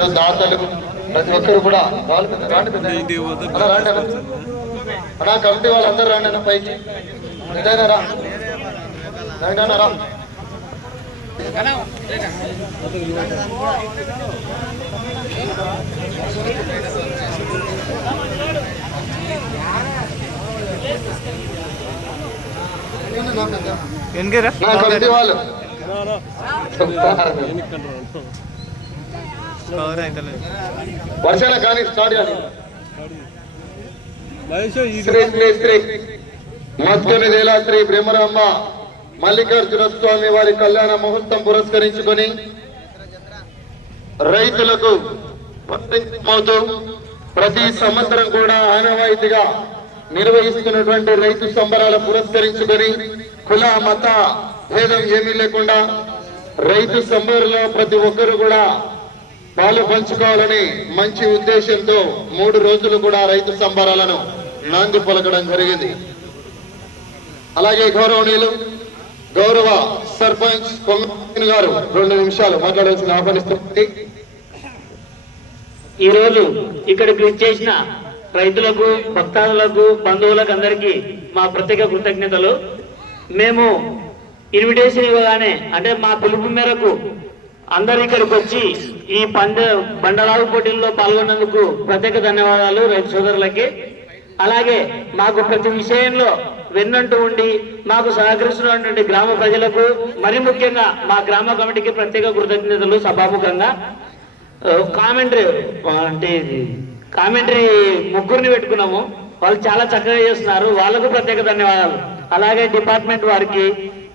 పెద్దలు దాతలు ప్రతి ఒక్కరు కూడా రాండి అన్న. కమిటీ వాళ్ళందరూ రాండి అన్న పైకి. పెద్దయినా రా. రా. వాళ్ళు. వర్షాల కానీ స్టార్ట్ కానీ శ్రీ శ్రీ శ్రీ శ్రీ మల్లికార్జున స్వామి వారి కళ్యాణ ముహూర్తం పురస్కరించుకొని రైతులకు వర్తించమవుతూ ప్రతి సంవత్సరం కూడా ఆనవాయితీగా నిర్వహిస్తున్నటువంటి రైతు సంబరాలు పురస్కరించుకొని కుల మత భేదం ఏమీ లేకుండా రైతు సంబరంలో ప్రతి ఒక్కరు కూడా పాలు పంచుకోవాలని మంచి ఉద్దేశంతో మూడు రోజులు కూడా రైతు సంబరాలను నాంది పలకడం జరిగింది. అలాగే గౌరవనీయులు గౌరవ సర్పంచ్ గారు రెండు నిమిషాలు మాట్లాడాల్సిన ఆహ్వానిస్తుంది ఈ రోజు ఇక్కడికి చేసిన రైతులకు భక్తాదులకు బంధువులకు అందరికీ మా ప్రత్యేక కృతజ్ఞతలు. మేము ఇన్విటేషన్ ఇవ్వగానే అంటే మా పిలుపు మేరకు అందరు ఇక్కడికి వచ్చి ఈ పంద బండలాగు పోటీల్లో పాల్గొన్నందుకు ప్రత్యేక ధన్యవాదాలు రైతు సోదరులకి. అలాగే మాకు ప్రతి విషయంలో వెన్నంటూ ఉండి మాకు సహకరిస్తున్నటువంటి గ్రామ ప్రజలకు మరి ముఖ్యంగా మా గ్రామ కమిటీకి ప్రత్యేక కృతజ్ఞతలు సభాముఖంగా. కామెంటరీ అంటే కామెంటరీ ముగ్గురిని పెట్టుకున్నాము. వాళ్ళు చాలా చక్కగా చేస్తున్నారు. వాళ్ళకు ప్రత్యేక ధన్యవాదాలు. అలాగే డిపార్ట్మెంట్ వారికి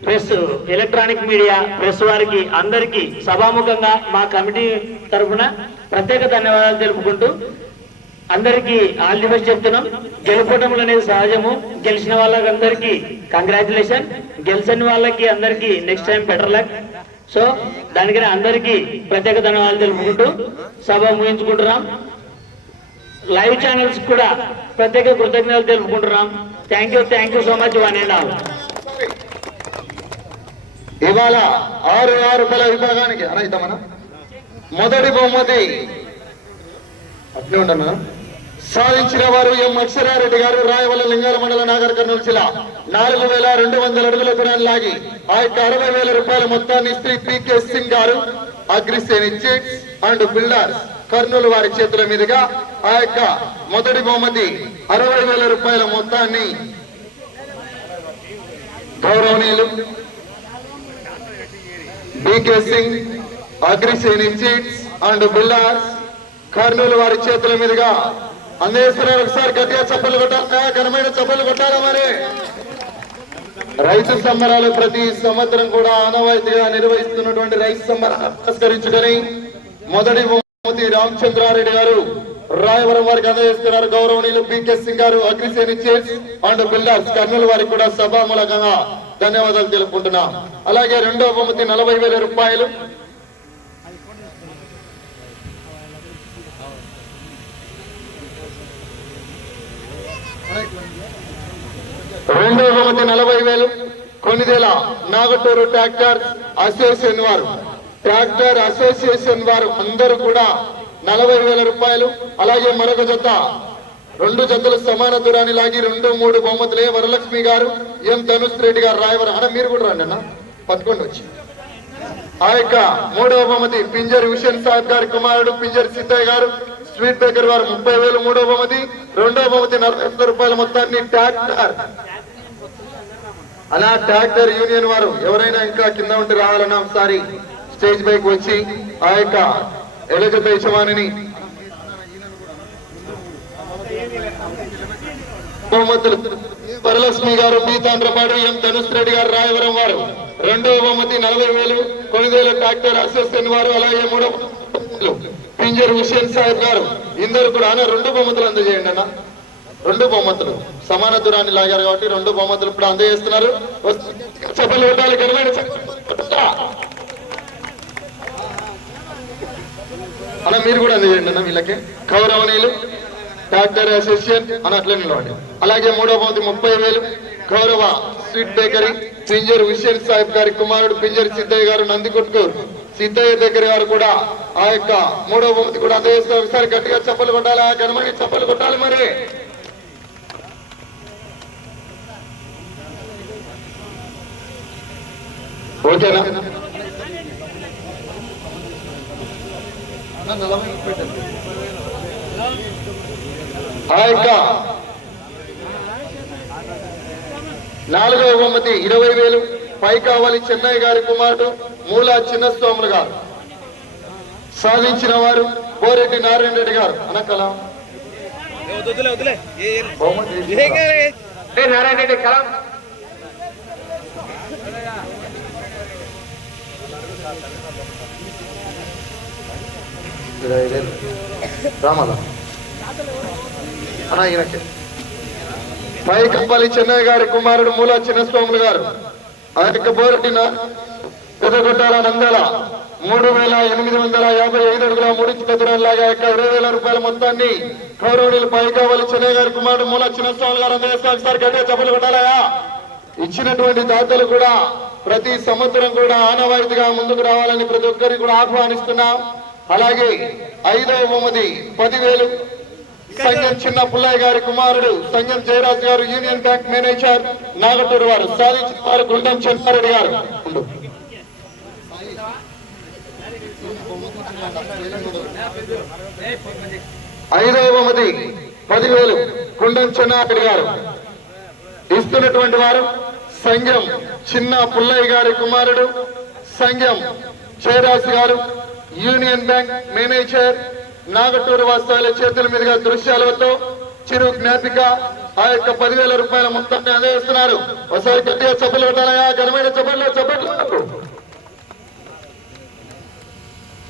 ప్రెస్ ఎలక్ట్రానిక్ మీడియా ప్రెస్ వారికి అందరికీ సభాముఖంగా మా కమిటీ తరఫున ప్రత్యేక ధన్యవాదాలు తెలుపుకుంటూ అందరికీ ఆల్ ది బెస్ట్ చెప్తున్నాం. గెలుపటములు అనేది సహజము. గెలిచిన వాళ్ళకందరికీ కంగ్రాచులేషన్ గెలిచని వాళ్ళకి అందరికీ next time better luck so దానికనే అందరికీ ప్రత్యేక ధన్యవాదాలు తెలుపుకుంటూ సభ ముగించుకుంటున్నాం. లైవ్ ఛానల్స్ కూడా ప్రత్యేక కృతజ్ఞతలు తెలుపుకుంటున్నాం. Thank you thank you so much one and all ఇవాళ ఆరు ఆరు రూపాయల విభాగానికి అనయితమనా మొదటి బహుమతి. అట్లే ఉండనా సాధించిన వారు ఎం అక్షరారెడ్డి గారు రాయవల్ల లింగాల మండల నాగర్ కర్నూలు జిల్లా. నాలుగు వేల రెండు వందల అడుగుల దూరాన్ని లాగి ఆ యొక్క అరవై వేల రూపాయల మొత్తాన్ని శ్రీ పికే సింగ్ గారు అగ్రిసేని చిట్స్ అండ్ బిల్డర్స్ కర్నూలు వారి చేతుల మీదుగా ఆ యొక్క మొదటి బహుమతి అరవై వేల రూపాయల మొత్తాన్ని గౌరవనీయులు డికే సింగ్ అగ్రిసేని చిట్స్ అండ్ బిల్డర్స్ కర్నూలు వారి చేతుల మీదుగా అందేస్తున్నారు. ఒకసారి గట్టిగా చప్పలు కొట్టాలా ఘనమైన చప్పలు కొట్టాలా మరి? రైతు సంబరాలు ప్రతి సంవత్సరం కూడా ఆనవాయితీగా నిర్వహిస్తున్నటువంటి రైతు సంబరాలు పురస్కరించుకొని మొదటి బహుమతి రామచంద్రారెడ్డి గారు రాయవరం వారికి అందజేస్తున్నారు. గౌరవనీయులు బికే సింగ్ గారు అగ్రిసేని చేస్ అండ్ బిల్డర్స్ కర్నూలు వారికి కూడా సభామూలకంగా ధన్యవాదాలు తెలుపుకుంటున్నాం. అలాగే రెండో బహుమతి నలభై వేల రూపాయలు. రెండో బహుమతి నలభై వేలు. కొన్నిదేల నాగటూరు ట్రాక్టర్ అసోసియేషన్ వారు. ట్రాక్టర్ అసోసియేషన్ వారు అందరూ కూడా నలభై వేల రూపాయలు. అలాగే మరొక జత. రెండు జతలు సమాన దూరాన్ని లాగి రెండు మూడు బహుమతులే వరలక్ష్మి గారు ఎం ధనుష్ రెడ్డి గారు రాయవరం. అన్న మీరు కూడా రండి అన్న. పదకొండు వచ్చి ఆ యొక్క మూడవ బహుమతి పింజర్ హుషన్ సాహెబ్ గారి కుమారుడు పింజర్ సిద్ధయ్య గారు. స్వీట్ బేకర్ వారు ముప్పై వేలు మూడవ బహుమతి. రెండవ బహుమతి నలభై వందల రూపాయల మొత్తాన్ని ట్రాక్టర్. అలా ట్రాక్టర్ యూనియన్ వారు ఎవరైనా ఇంకా కింద ఉంటే రావాలన్నా ఒకసారి స్టేజ్ పైకి వచ్చి ఆ యొక్క ఎలజత యజమానిని బహుమతులు. వరలక్ష్మి గారు పీతాంధ్రపాడు ఎం ధనుష్ రెడ్డి గారు రాయవరం వారు. రెండవ బహుమతి నలభై వేలు. కొనిదేల ట్రాక్టర్ అసోసియేషన్ వారు అలాగే మూడవ పింజర్ హుషేన్ సాహెబ్ గారు. ఇందరు కూడా అన్న రెండు బహుమతులు అందజేయండి అన్న. రెండు బహుమతులు. సమాన దూరాన్ని లాగారు కాబట్టి రెండు బహుమతులు ఇప్పుడు అందజేస్తున్నారు. చెప్పలు కొట్టాలి ఘనమైన అన్న మీరు కూడా అందజేయండి అన్న వీళ్ళకి. గౌరవనీయులు డాక్టర్ అసోసియేషన్ అని అట్లనే అలాగే మూడవ బహుమతి ముప్పై వేలు. గౌరవ స్వీట్ బేకరీ పింజర్ హుషేన్ సాహిబ్ గారి కుమారుడు పింజర్ సిద్ధయ్య గారు నందికొట్కు సిద్ధయ్య దగ్గర గారు కూడా ఆ యొక్క మూడవ బహుమతి కూడా అందజేస్తారు ఒకసారి గట్టిగా చప్పలు కొట్టాలి ఆ ఘనమైన చప్పలు కొట్టాలి మరి. ఓకేనా? ఆ యొక్క నాలుగవ బహుమతి ఇరవై వేలు. పై కావాలి చెన్నై గారి కుమారుడు మూల చిన్నస్వాములు గారు. సాధించిన వారు బోరెడ్డి నారాయణ రెడ్డి గారు. అనకల నారాయణ రెడ్డి కలం రామాల అన్నా ఈయనకే పై చెన్నై గారి కుమారుడు మూల చిన్నస్వాములు గారు. ఆ యొక్క పెదగొట్టాల నందల మూడు వేల ఎనిమిది వందల యాభై ఐదు అడుగుల మూడు చతురంలాగా యొక్క ఇరవై వేల రూపాయల మొత్తాన్ని గౌరవనీయులు పై కావాలి చెన్నై గారి కుమారుడు మూల చిన్నస్వామి గారు అందజేస్తారు సార్ గట్టిగా చెప్పలు కొట్టాలయా? ఇచ్చినటువంటి దాతలు కూడా ప్రతి సంవత్సరం కూడా ఆనవాయితీగా ముందుకు రావాలని ప్రతి ఒక్కరికి కూడా ఆహ్వానిస్తున్నాం. అలాగే ఐదవ బహుమతి పదివేలు సంజం చిన్న పుల్లయ్య గారి కుమారుడు సంగం జయరాజ్ గారు యూనియన్ బ్యాంక్ మేనేజర్ నాగటూరు వారు. సాధించిన వారు గుండం చెన్నారెడ్డి గారు. ఐదవ బహుమతి పదివేలు గుండం చెన్నారెడ్డి గారు. ఇస్తున్నటువంటి వారు సంఘం చిన్న పుల్లయ్య గారి కుమారుడు సంఘం Jayaraj garu Union Bank manager Nagaturu వాస్తవాల చేతుల మీదుగా దృశ్యాలతో చిరు జ్ఞాపిక ఆ యొక్క పదివేల రూపాయల మొత్తాన్ని అందజేస్తున్నారు ఒకసారి గట్టిగా చప్పలు పెట్టాలయా ఘనమైన చప్పట్లు చప్పట్లు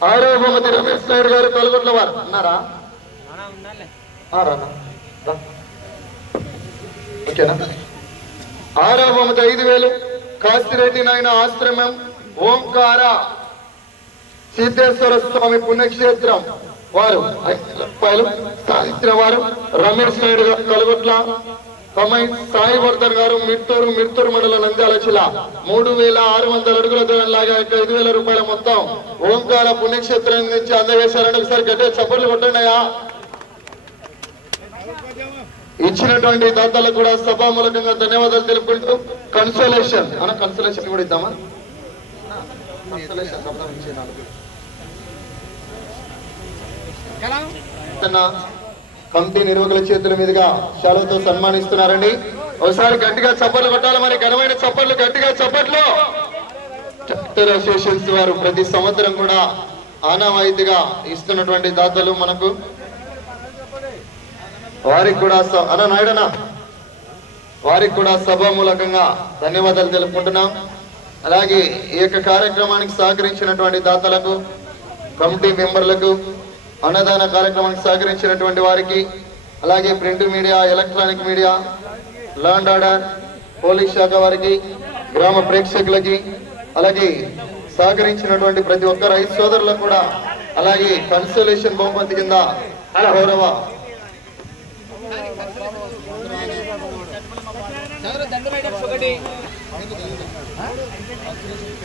ఆరో బహుమతి రమేష్ నాయుడు గారు కలుగుట్ల వారు. ఉన్నారా? ఓకేనా ఆరో బహుమతి ఐదు వేలు కాశిరెడ్డి నాయన ఆశ్రమం ఓంకార సిద్ధేశ్వర స్వామి పుణ్యక్షేత్రం. వారు రూపాయలు సాధించిన వారు రమేష్ నాయుడు గారు కలుగొట్ల తమై సాయివర్ధన్ గారు మిట్టూరు మిట్టూరు మండల నంద్యాల జిల్లా. మూడు వేల ఆరు వందల అడుగుల దూరం లాగా ఐదు వేల రూపాయల మొత్తం ఓంకార పుణ్యక్షేత్రం నుంచి అందవేశారని ఒకసారి గట్టిగా చప్పట్లు కొట్టున్నాయా ఇచ్చినటువంటి దాతలకు కూడా సభామూలకంగా ధన్యవాదాలు తెలుపుకుంటూ కన్సోలేషన్ అన్న కన్సోలేషన్ కూడా ఇద్దామా? కన్సోలేషన్ కమిటీ నిర్వాహకుల చేతుల మీదుగా శాలువతో సన్మానిస్తున్నారండి. ఒకసారి గట్టిగా చప్పట్లు కొట్టాలి మరి ఘనమైన చప్పట్లు గట్టిగా చప్పట్లు. ట్రాక్టర్ అసోసియేషన్స్ వారు ప్రతి సంవత్సరం కూడా ఆనవాయితీగా ఇస్తున్నటువంటి దాతలు మనకు. వారికి కూడా అన్న నాయుడనా వారికి కూడా సభామూలకంగా ధన్యవాదాలు తెలుపుకుంటున్నాం. అలాగే ఈ యొక్క కార్యక్రమానికి సహకరించినటువంటి దాతలకు కమిటీ మెంబర్లకు అన్నదాన కార్యక్రమానికి సహకరించినటువంటి వారికి అలాగే print media electronic media land order police శాఖ వారికి గ్రామ ప్రేక్షకులకి అలాగే సహకరించినటువంటి ప్రతి ఒక్క రైతు సోదరులకు కూడా అలాగే కన్సోలేషన్ బహుమతి కింద గౌరవ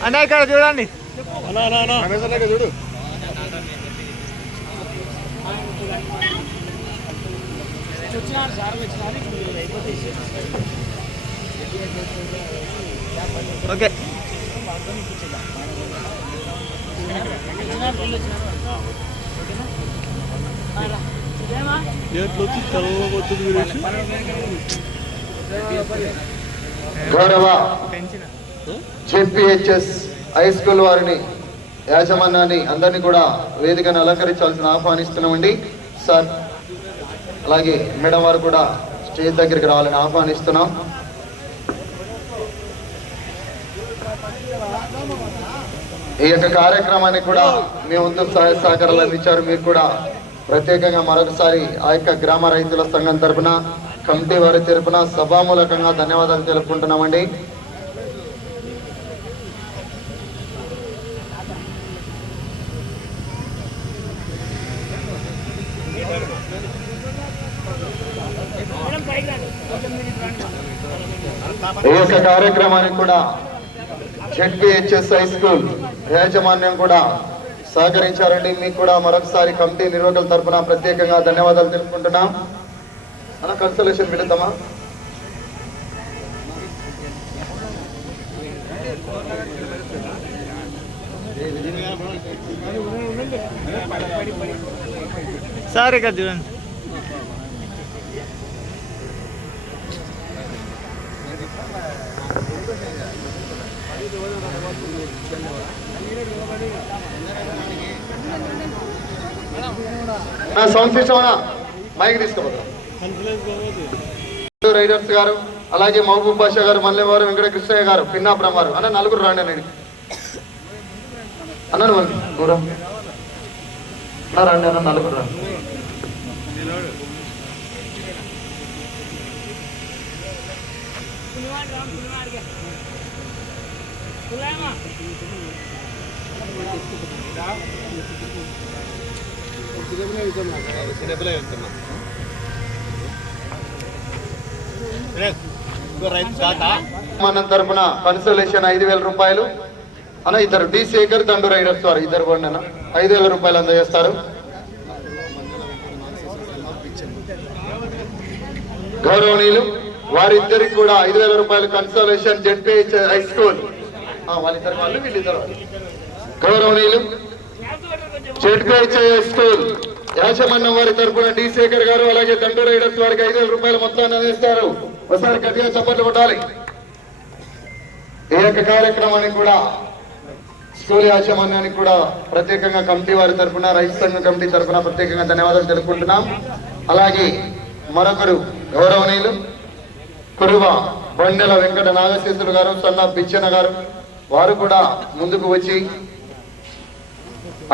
అన్న ఇక్కడ చూడండి. చూడు. ఓకే. గౌరవ జెడ్పిహెచ్ఎస్ హై స్కూల్ వారిని యాజమాన్యాన్ని అందరినీ కూడా వేదికను అలంకరించాల్సిన ఆహ్వానిస్తున్నామండి. సార్. అలాగే మేడం వారు కూడా స్టేజ్ దగ్గరికి రావాలని ఆహ్వానిస్తున్నాం. ఈ యొక్క కార్యక్రమానికి కూడా మీ ముందు సహాయ సహకారాలు అందించారు. మీరు కూడా ప్రత్యేకంగా మరొకసారి ఆ యొక్క గ్రామ రైతుల సంఘం తరపున కమిటీ వారి తరపున సభామూలకంగా ధన్యవాదాలు తెలుపుకుంటున్నామండి. ఈ యొక్క కార్యక్రమానికి కూడా జెడ్పిహెచ్ఎస్ హై స్కూల్ యాజమాన్యం కూడా సహకరించారండి. మీకు కూడా మరొకసారి కమిటీ నిర్వాహకుల తరఫున ప్రత్యేకంగా ధన్యవాదాలు తెలుపుకుంటున్నాం. అన్న కన్సలేషన్ వెళుతామా సార్ చూడండి నా సౌండ్ సిస్టమ్ మైక్ తీసుకోపోతా. రైడర్స్ గారు అలాగే మహబూబ్ బాషా గారు మల్లెవారు వెంకట కృష్ణయ్య గారు పిన్నాపురం వారు. అన్న నలుగురు రాండి నేను. అన్నాను మరి దూరం. అన్న రండి అన్న నలుగురు రాండి. రైతు ఖాతా మన తరపున కన్సలేషన్ ఐదు వేల రూపాయలు. అన్న ఇద్దరు డి శేఖర్ దండు రైడర్స్ వారు ఇద్దరు కూడా ఐదు వేల రూపాయలు అందజేస్తారు. గౌరవనీయులు వారిద్దరికి కూడా ఐదు వేల రూపాయలు కన్సలేషన్ జెడ్పీ హై స్కూల్ వాళ్ళిద్దరు వాళ్ళు వీళ్ళిద్దరు. వాళ్ళు. గౌరవనీయులు జెడ్పీహెచ్ హై స్కూల్ యాజమాన్యం వారి తరఫున డి. శేఖర్ గారు అలాగే దండు రైడర్స్ వారికి ఐదు వేల రూపాయల మొత్తాన్ని అందిస్తారు. ఒకసారి గట్టిగా చప్పట్లు కొట్టాలి. ఈ యొక్క కార్యక్రమానికి కూడా స్కూల్ యాజమాన్యానికి కూడా ప్రత్యేకంగా కమిటీ వారి తరఫున రైతు సంఘ కమిటీ తరఫున ప్రత్యేకంగా ధన్యవాదాలు తెలుపుకుంటున్నాం. అలాగే మరొకరు గౌరవనీయులు కురువ బండెల వెంకట నాగశేషులు గారు సన్న బిచ్చన గారు వారు కూడా ముందుకు వచ్చి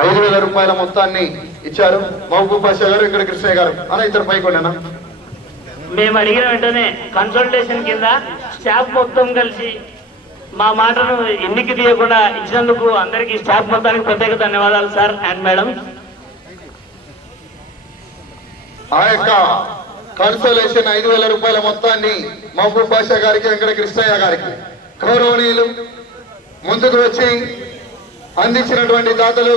ఐదు వేల రూపాయల మొత్తాన్ని ఇచ్చారు. మహబూబ్ బాషా గారు ఇక్కడ కృష్ణయ్య గారు. అన్న ఇద్దరు పైకొండేనా మేము అడిగిన వెంటనే కన్సల్టేషన్ కింద స్టాఫ్ మొత్తం కలిసి మా మాటను ఎన్నిక తీయకుండా ఇచ్చినందుకు అందరికీ స్టాఫ్ మొత్తానికి ప్రత్యేక ధన్యవాదాలు సార్ అండ్ మేడం ఆ యొక్క కన్సోలేషన్ ఐదు వేల రూపాయల మొత్తాన్ని మహబూబ్ బాషా గారికి వెంకట కృష్ణయ్య గారికి. గౌరవనీయులు ముందుకు వచ్చి అందించినటువంటి దాతలు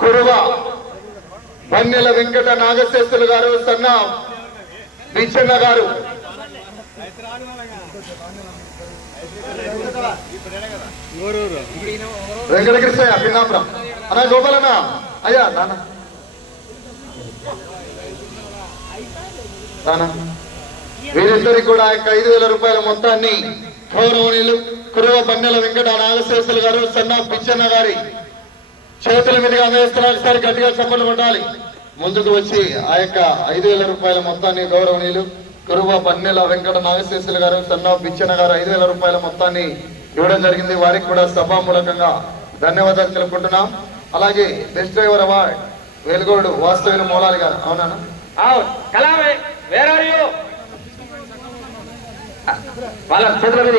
కురువ వన్నెల వెంకట నాగశేస్తులు గారు సన్న బిచ్చన్న గారు. వెంకట కృష్ణయ్య పిన్నాపురం. అన్నా గోపాలన్న. అయ్యా నాన్న. నాన్న. వీరిద్దరికి కూడా ఆ యొక్క ఐదు వేల రూపాయల మొత్తాన్ని గౌరవనీయులు కురువ బండెల వెంకట నాగశేషులు గారు సన్న పిచ్చన్న గారి చేతుల మీదుగా అందజేస్తున్నారు ఒకసారి గట్టిగా చప్పట్లు కొట్టాలి. ముందుకు వచ్చి ఆ యొక్క ఐదు వేల రూపాయల మొత్తాన్ని గౌరవనీయులు కురువ బన్నెల వెంకట నాగశేషులు గారు సన్న పిచ్చన్న గారు ఐదు వేల రూపాయల మొత్తాన్ని ఇవ్వడం జరిగింది. వారికి కూడా సభామూలకంగా ధన్యవాదాలు తెలుపుకుంటున్నాం. అలాగే బెస్ట్ డ్రైవర్ అవార్డ్ వెలుగోడు వాస్తవ్యులు మూలాలి గారు. అవునా? వేర్ ఆర్ యూ వాళ్ళ చేతుల మీద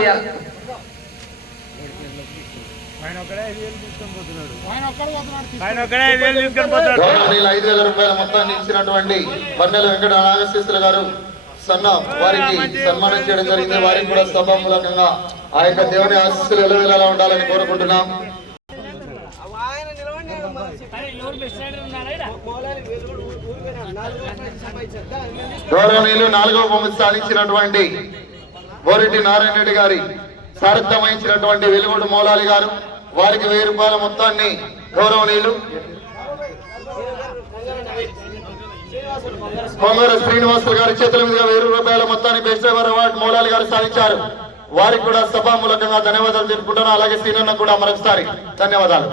ఐదు వేలు రూపాయల మొత్తాన్ని ఇచ్చినటువంటి బన్నెల వెంకట నాగశేషులు గారు సన్న వారికి సన్మానం చేయడం జరిగింది. వారికి కూడా సభామూలకంగా ఆ యొక్క దేవుని ఆశీస్సులు ఎలవేలా ఉండాలని కోరుకుంటున్నాం. గౌరవనీయులు నాలుగవ సాధించినటువంటి బోరెడ్డి నారాయణ రెడ్డి గారి సారథ్యం వహించినటువంటి వెలుగుడు మౌలాలి గారు వారికి వెయ్యి రూపాయల మొత్తాన్ని గౌరవనీయులు. కొంగర శ్రీనివాసులు గారి చేతుల మీదుగా వెయ్యి రూపాయల మొత్తాన్ని బెస్ట్ డ్రైవర్ అవార్డు మౌలాలి గారు సాధించారు. వారికి కూడా సభామూలకంగా ధన్యవాదాలు తెలుపుకుంటున్నాను. అలాగే సీనన్న కూడా మరొకసారి ధన్యవాదాలు.